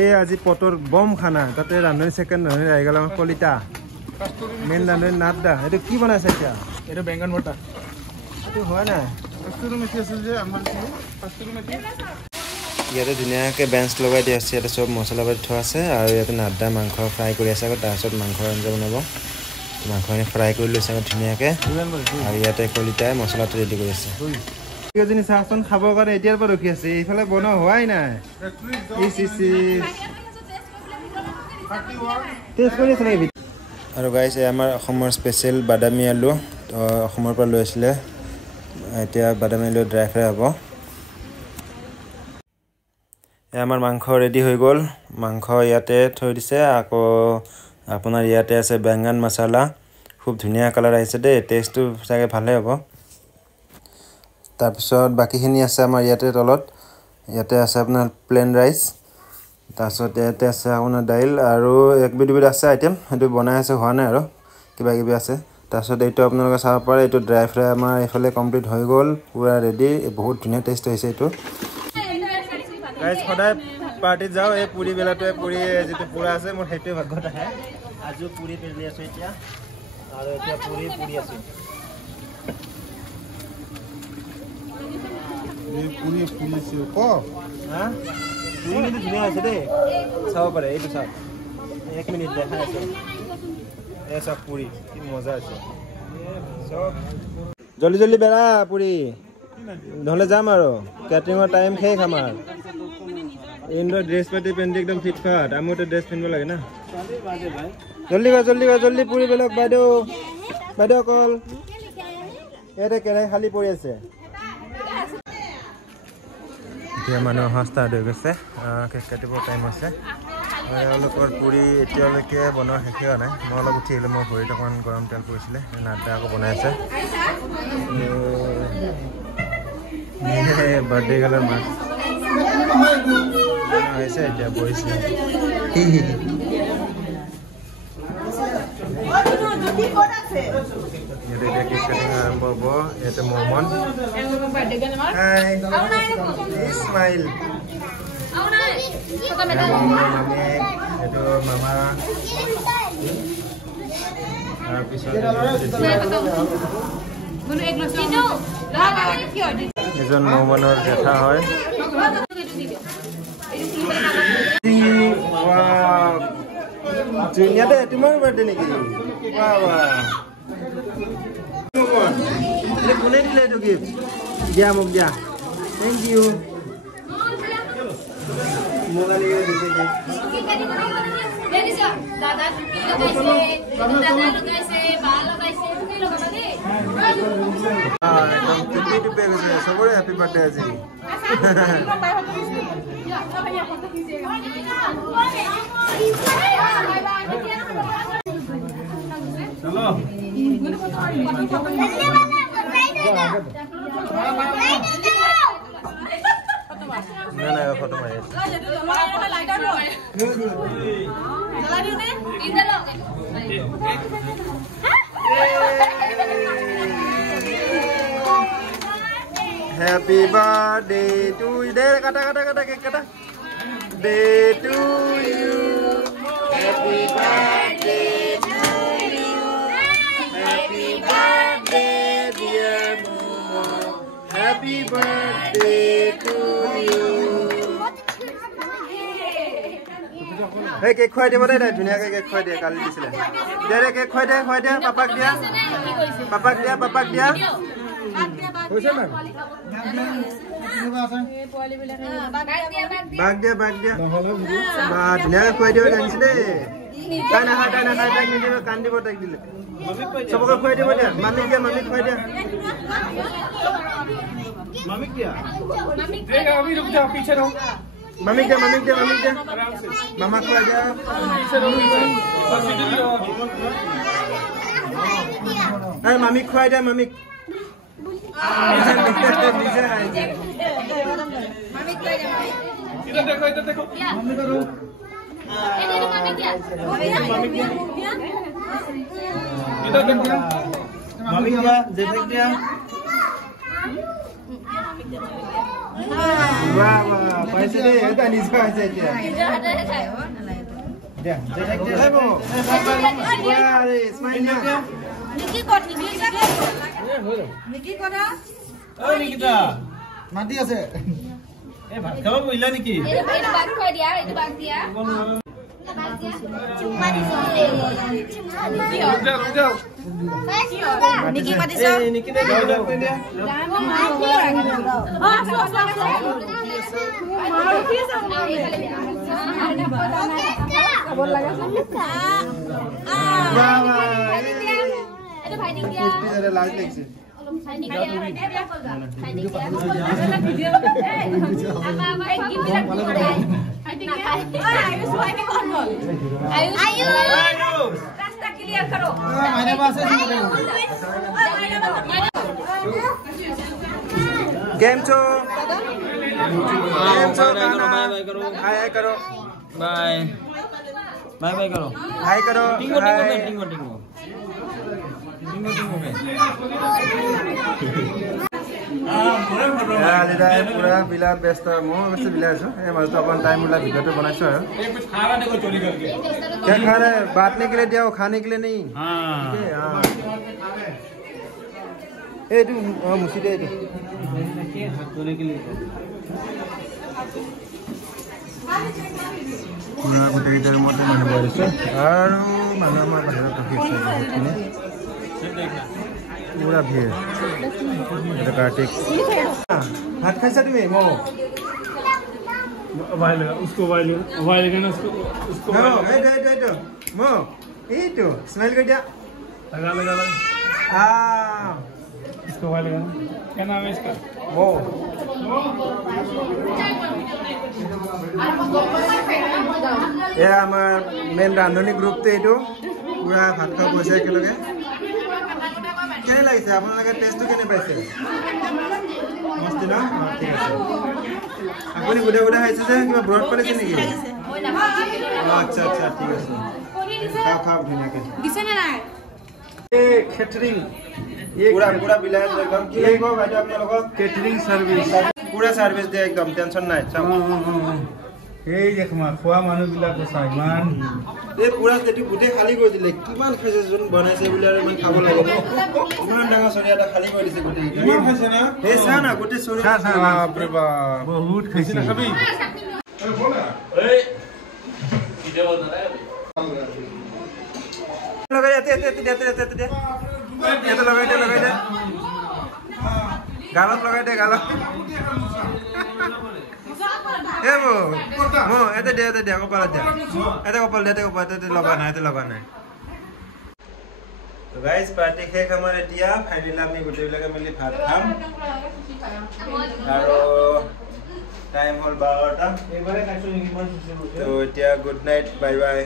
এই আজি পটৰ বম খানা তাতে ৰান্ধনি সেকেন্ড ৰান্ধনি আহি গ'ল আমাৰ কলিতা মেন ৰান্ধনি নাদদা এইটো কি বনাইছে এতিয়া এইটো বেঙ্গন ভৰ্তা এইটো হয় না কস্তুৰি মেথি আছে যে আমাৰ কস্তুরি মেথি ইয়াতে ধুনীয়াকৈ বেঞ্চ লগাই দিয়া আছে ইয়াতে সব মছলা পাতি থোৱা আছে আৰু ইয়াতে নাদদা মাংস ফ্ৰাই কৰি আছে আকৌ তাৰপিছত মাংসৰ আঞ্জা বনাব মাংসখিনি ফ্ৰাই কৰি লৈছে ধুনীয়াকৈ আৰু ইয়াতে কলিতাই মছলাটো ৰেডি কৰি আছে কেইজনী চাহচোন খাবৰ কাৰণে এতিয়াৰ পৰা ৰখি আছে এইফালে বনোৱা হোৱাই নাই টেষ্ট কৰি আছে নেকি আৰু গাইছ আমাৰ অসমৰ স্পেচিয়েল বাদামী আলু অসমৰ পৰা লৈ আছিলে এতিয়া বাদামী আলু ড্ৰাই ফ্ৰাই হ'ব আমাৰ মাংস ৰেডি হৈ গ'ল মাংস ইয়াতে থৈ দিছে আকৌ আপোনাৰ ইয়াতে আছে বেঙ্গন মছলা খুব ধুনীয়া কালাৰ আহিছে দেই টেষ্টটো চাগে ভালে হ'ব তাৰপিছত বাকিখিনি আছে আমাৰ ইয়াতে তলত ইয়াতে আছে আপোনাৰ প্লেন ৰাইচ তাৰপিছত ইয়াতে আছে আপোনাৰ দাইল আৰু এক বিধ আছে আইটেম সেইটো বনাই আছে হোৱা নাই আৰু কিবা কিবি আছে তাৰপিছত এইটো আপোনালোকে চাব পাৰে এইটো ড্ৰাই ফ্ৰাই আমাৰ এইফালে কমপ্লিট হৈ গ'ল পুৰা ৰেডি বহুত ধুনীয়া টেষ্ট হৈছে এইটো গাইজ সদায় পাৰ্টিত যাওঁ এই পুৰি বেলাটোৱে পুৰি যিটো পুৰা আছে মোৰ সেইটোৱে ভাগ্যত আহে আজিও পুৰি পেলি আছোঁ এতিয়া আৰু এতিয়া পুৰি আছোঁ পুৰি আছে ক হা পুৰি কিন্তু ধুনীয়া আছে দেই চাব পাৰে এইটো চাওক 1 মিনিট দেখাই আছে এই চাওক পুৰি কি মজা আছে চব জলদি জলদি বেৰা পুৰি নহ'লে যাম আৰু কেটাৰিঙৰ টাইম শেষ আমাৰ ইন্দৰ ড্ৰেছ পাতি পিন্ধি একদম ফিট ফাট আমিতো ড্ৰেছ পিন্ধিব লাগে না জলদি পুৰি বেলেগ বাইদেউ অকল ইয়াতে কেৰাহী খালী পৰি আছে এতিয়া মানুহ অহা ষ্টাৰ্ট হৈ গৈছে কেক কাটিবৰ টাইম আছে আৰু এওঁলোকৰ পুৰি এতিয়ালৈকে বনোৱা শেষেই হোৱা নাই মই অলপ উঠি আহিলোঁ মোৰ ভৰিত অকণমান গৰম তেল পৰিছিলে নাদদা আকৌ বনাই আছে বাৰ্থডে গালৰ মাছ হৈছে এতিয়া বহিছে এতিয়া কেক কাটিং আৰম্ভ হ'ব ইয়াতে মহম্মদ ইছমাইল এইটো মামা তাৰপিছত এজন মহম্মদৰ জেঠা হয় জুনিয়াতে তোমাৰ বাৰ্থডে নেকি কোনে দিলে এইটো গিফ্ট দিয়া মোক দিয়া থেংক ইউ মোক চবৰে হেপী বাৰ্থডে আজি নাই ফটো মাৰি Happy birthday to you. Kata cake kata. Day to you. Happy birthday to you. Happy birthday dear Momo. Happy birthday to you. Hey cake khoi de bole dai dunia ke cake khoi de kali disile. Dere cake khoi de papak dia. Papak dia. Hoise na? Bag dia. Ba dunia khoi de janisile. Dana khai tak ni dia kandi bo tak dile. Sabok khoi de dia. Mami khoi dia. Mami dia. Dekha abhi ruk ja piche raho. Mami dia. Mama ko aja. Hey, mami khoi dia, mami. Mami khoi dia. Idhar dekho. Mami karo. Mami dia. Idhar dekho. Mami dia, Jeffrey dia. বাহ বাহ পাইছে দে এটা নিজে আছে এতিয়া নিজৰ হাতেৰে খাই নালাগে দে আরে স্মাইল না নিকি কত নিকি কত ঐ নিকিতা মাটি আছে এ ভাত খাব বইলা নেকি এইটো বাগ খোৱা দিয়া এইটো বাগ দিয়া চুম্মা দিছো নিকি মাতিছ এই নিকিতা গাও যাক কই দিয়া এইটো ভাই দিক দিয়া পুষ্টি লাজ লাগিছে ভাই দিক দিয়া ভাই দিক দিয়া আমা এক গিফট বিলাক কৰে ভাই দিক দিয়া আয়ুষ ভাই কে কোন বল আয়ুষ রাস্তা ক্লিয়ার করো মাইনে পাশে કેમ છો કેમ છો બાય કરો હાય કરો બાય બાય બાય કરો હાય કરો ટિંગો ટિંગો કે ટિંગો ટિંગો ટિંગો ટિંગો કે দাদাই পুৰা বিলাত ব্যস্ত মই বেছি বিলাই আছো এই মাজতে অকণ টাইম ওলাই ভিডিঅ'টো বনাইছো আৰু कुछ खाना देखो चोरी करके क्या खा रहे हैं बांटने के लिए दिया हो खाने के लिए नहीं हां ए तू मुसी दे तू हाथ धोने के लिए পুৰা গোটেইকেইটাৰ মতে মানুহ বহিছে আৰু মানুহ আমাৰ বাহিৰত ৰখি আছে বহুতখিনি পুৰা ভিৰ এটা কাৰ্তিক ভাত খাইছা তুমি মো वाइल उसको वाइल ना उसको এইটো মো এইটো স্মেল কৰি দিয়া लगा लगा लगा इसको वाइल लगा क्या नाम है इसका মো এয়া আমাৰ মেইন ৰান্ধনী গ্ৰুপটো এইটো পুৰা ভাত খাব বহিছে একেলগে কেনে লাগিছে আপোনালোকে টেষ্টটো কেনে পাইছে মস্তি ন ঠিক আছে আপুনি গোটে গোটে খাইছে যে কিবা ব্ৰত পালিছে নেকি আচ্ছা আচ্ছা ঠিক আছে খাওঁ খাওঁ ধুনীয়াকৈ দিছেনে নাই এই কেটাৰিং পুৰা পুৰা বিলাই আছে একদম কি লাগিব বাইদেউ আপোনালোকক কেটাৰিং চাৰ্ভিচ পুৰা চাৰ্ভিচ দিয়ে একদম টেনশ্যন নাই চাওক এই দেখমা খোৱা মানুহবিলাক চাই ইমান এই পুৰা যেটি গোটেই খালী কৰি দিলে কিমান খাইছে যোন বনাইছে বুলি আৰু ইমান খাব লাগে ইমান ডাঙৰ চৰি এটা খালী কৰি দিছে গোটেই কিমান খাইছে না এই চা না গোটেই চৰি বাপৰে বাপ বহুত খাইছে খাবি লগাই দে এটা লগাই দে গালত লগাই দে গালত এ মো এটা দে কপালত দে এটা কপাল দে এটা লগা নাই তো গাইস পাৰ্টি শেষ আমাৰ এতিয়া ফাইনেলি আমি গোটেইবিলাকে মিলি ভাত খাম আৰু টাইম হ'ল 12টা একবাৰে খাইছো নেকি মই তো এতিয়া গুড নাইট বাই বাই